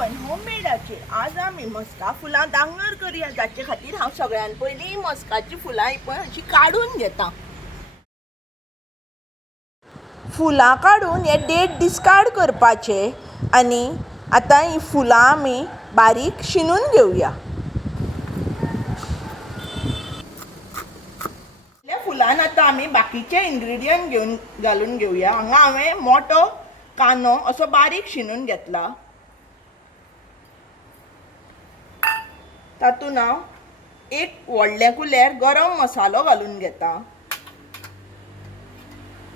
पण होममेडाचेर आज आमी मस्का फुलां दांगर करया, जाचे खातीर हांव सगळ्यान पयलीं मस्काची फुलां ही पळय अशी काडून घेता. फुलां काडून हे डेट डिस्कार्ड करपाचे आनी आतां ही फुलां आमी बारीक शिनून घेवया. फुलान आतां आमी बाकीचे इन्ग्रेडियंट घालून घेवया. हांगा हांवें मोठो कांदो असो बारीक शिनून घेतला. तातूंत हांव एक व्हडले कुलेर गरम मसालो घालून घेता.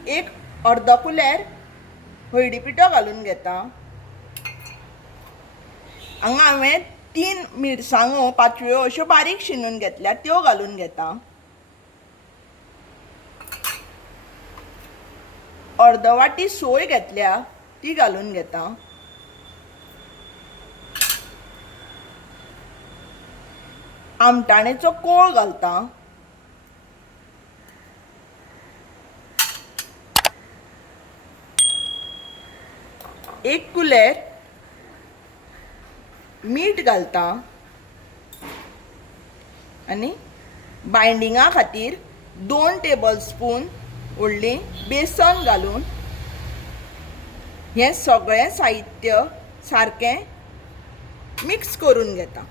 एक अर्द कुलेर हळदी पिठो घालून घेता. हांगा हांवें 3 मिरसांगो पाचव्यो अश्यो बारीक शिनून घेतल्या, त्यो घालून घेता. अर्द वाटी सोय घेतल्या, ती घालून घेता. आमटाणेचो कोळ घालता. एक कुलेर मीठ घालता आनी बायंडिंगा खातीर 2 टेबलस्पून व्हडली बेसन घालून हें सगळें साहित्य सारकें मिक्स करून घेता.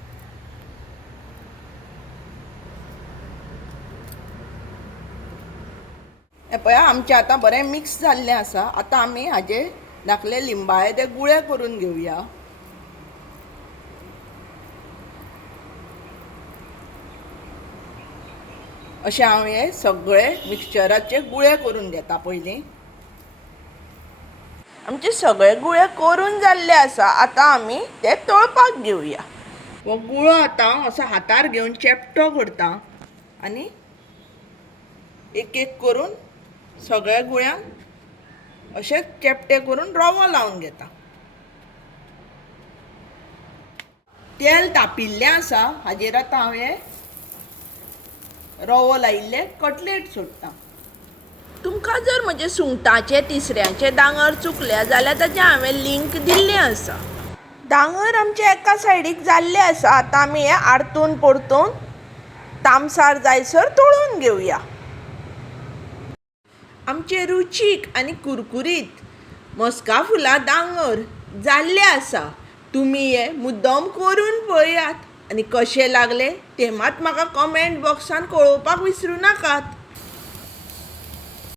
हें पळय आमचें आतां बरें मिक्स जाल्लें आसा. आतां आमी हाजे धाकले लिंबाळे ते गुळे करून घेवया. अशें हांव हे सगळे मिक्सचराचे गुळे करून घेता. पयलीं आमचे सगळे गुळे करून जाल्ले आसा. आतां आमी ते तळपाक घेवया. हो गुळो आतां असो हातार घेवन चेपटो करता आनी एक एक करून सगळ्या गुळ्यांक अशे चेपटे करून रवो लावन घेता. तेल तापिल्लें आसा, हाजेर आतां हांव हे रवो लायिल्ले कटलेट सोडटा. तुमकां जर म्हजे सुंगटाचे तिसऱ्याचे दांगर चुकल्या जाल्यार ताचें हांवें लिंक दिल्लें आसा. दांगर आमचे एका सायडीक जाल्ले आसा. आतां आमी हे आरतून परतून तामसार जायसर तळून घेवया. आमचे रुचीक आनी कुरकुरीत मस्का फुलां दांगर जाल्ले आसा. तुमी हे मुद्दम करून पळयात आनी कशें लागले तें मात म्हाका कमेंट बॉक्सान कळोवपाक विसरूं नाकात.